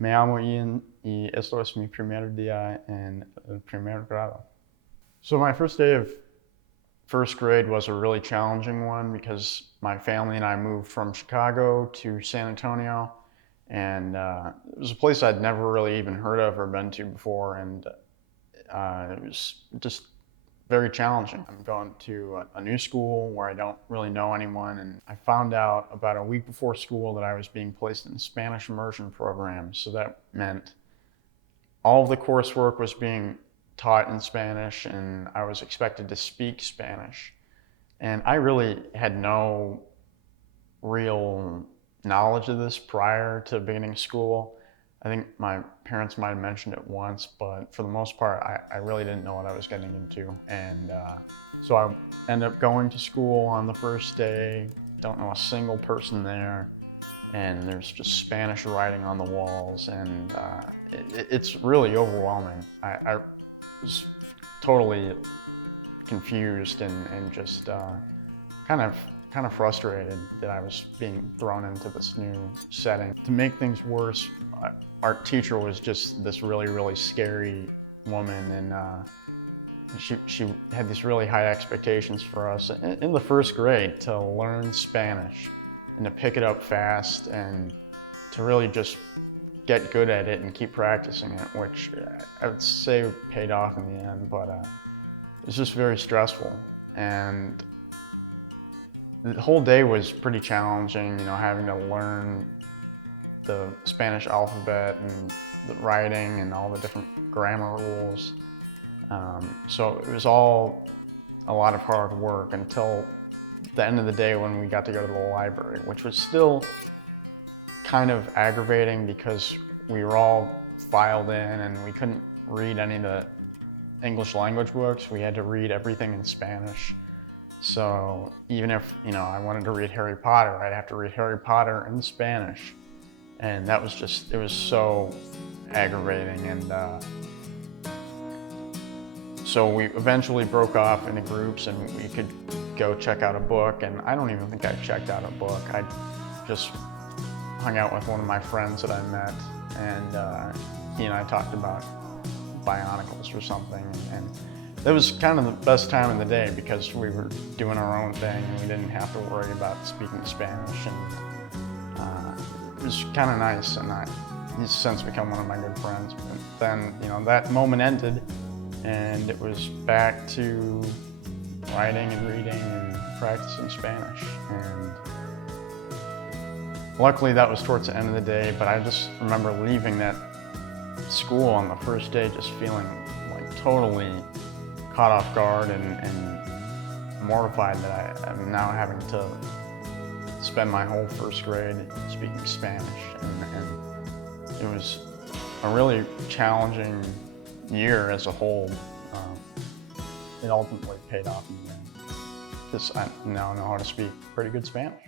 Me llamo Ian y esto es mi primer día en el primer grado. So my first day of first grade was a really challenging one because my family and I moved from Chicago to San Antonio, and it was a place I'd never really even heard of or been to before, and it was just very challenging. I'm going to a new school where I don't really know anyone, and I found out about a week before school that I was being placed in a Spanish immersion program. So that meant all of the coursework was being taught in Spanish, and I was expected to speak Spanish. And I really had no real knowledge of this prior to beginning school. I think my parents might have mentioned it once, but for the most part, I really didn't know what I was getting into. And so I ended up going to school on the first day, don't know a single person there, and there's just Spanish writing on the walls, and it's really overwhelming. I was totally confused and just kind of frustrated that I was being thrown into this new setting. To make things worse, our teacher was just this really scary woman, and she had these really high expectations for us in the first grade to learn Spanish and to pick it up fast and to really just get good at it and keep practicing it, which I would say paid off in the end, but it was just very stressful. And the whole day was pretty challenging, having to learn the Spanish alphabet and the writing and all the different grammar rules. So it was all a lot of hard work until the end of the day when we got to go to the library, which was still kind of aggravating because we were all filed in and we couldn't read any of the English language books. We had to read everything in Spanish. So even if, I wanted to read Harry Potter, I'd have to read Harry Potter in Spanish. And that was just, it was so aggravating. And so we eventually broke off into groups and we could go check out a book. And I don't even think I checked out a book. I just hung out with one of my friends that I met, and he and I talked about Bionicles or something. And that was kind of the best time of the day because we were doing our own thing and we didn't have to worry about speaking Spanish. And it was kind of nice, and he's since become one of my good friends. But then, that moment ended, and it was back to writing and reading and practicing Spanish. And luckily that was towards the end of the day, but I just remember leaving that school on the first day just feeling like totally caught off guard and mortified that I'm now having to spend my whole first grade speaking Spanish. And it was a really challenging year as a whole. It ultimately paid off in the end, because I now know how to speak pretty good Spanish.